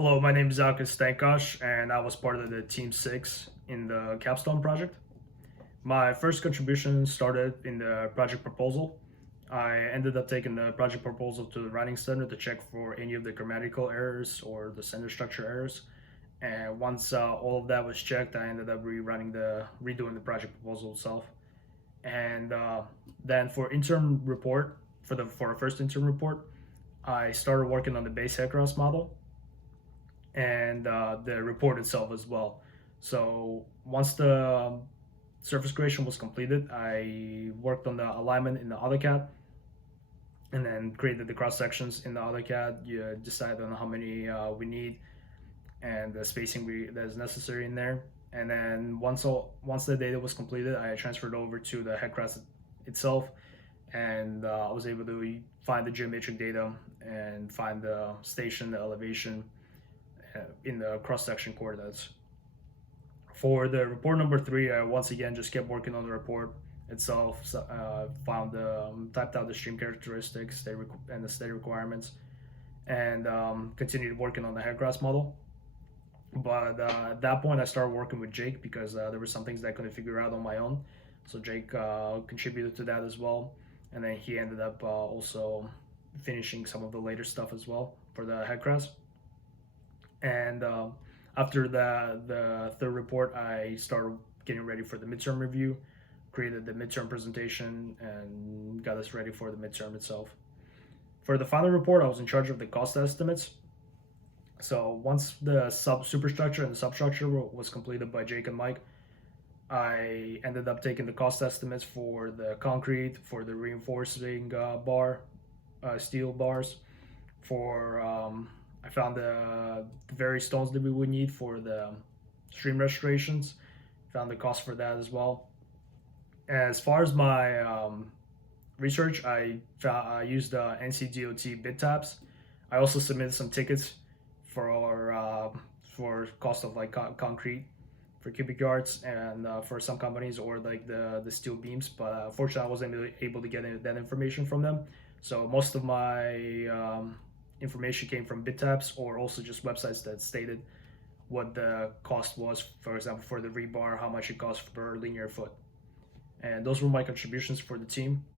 Hello, my name is Alkas Stankosh, and I was part of the Team 6 in the Capstone project. My first contribution started in the project proposal. I ended up taking the project proposal to the writing center to check for any of the grammatical errors or the sentence structure errors. And once all of that was checked, I ended up redoing the project proposal itself. And then for interim report, for our first interim report, I started working on the base headcross model and the report itself as well. So once the surface creation was completed, I worked on the alignment in the AutoCAD and then created the cross sections in the AutoCAD. You decide on how many we need and the spacing that is necessary in there. And then once the data was completed, I transferred over to the headcraft itself, and I was able to find the geometric data and find the station, the elevation, in the cross-section coordinates. For the report number 3, I once again just kept working on the report itself, found typed out the stream characteristics and the state requirements, and continued working on the headcraft model. But at that point, I started working with Jake because there were some things that I couldn't figure out on my own. So Jake contributed to that as well, and then he ended up also finishing some of the later stuff as well for the headcrafts. And after the third report, I started getting ready for the midterm review, created the midterm presentation, and got us ready for the midterm itself. For the final report, I was in charge of the cost estimates. So once the superstructure and the substructure was completed by Jake and Mike, I ended up taking the cost estimates for the concrete, for the reinforcing steel bars, for I found the very stones that we would need for the stream restorations. Found the cost for that as well. As far as my research, I used NCDOT bid tabs. I also submitted some tickets for cost of like concrete for cubic yards and for some companies or like the steel beams, but unfortunately I wasn't able to get that information from them. So most of my information came from bid tabs or also just websites that stated what the cost was, for example, for the rebar, how much it costs per linear foot. And those were my contributions for the team.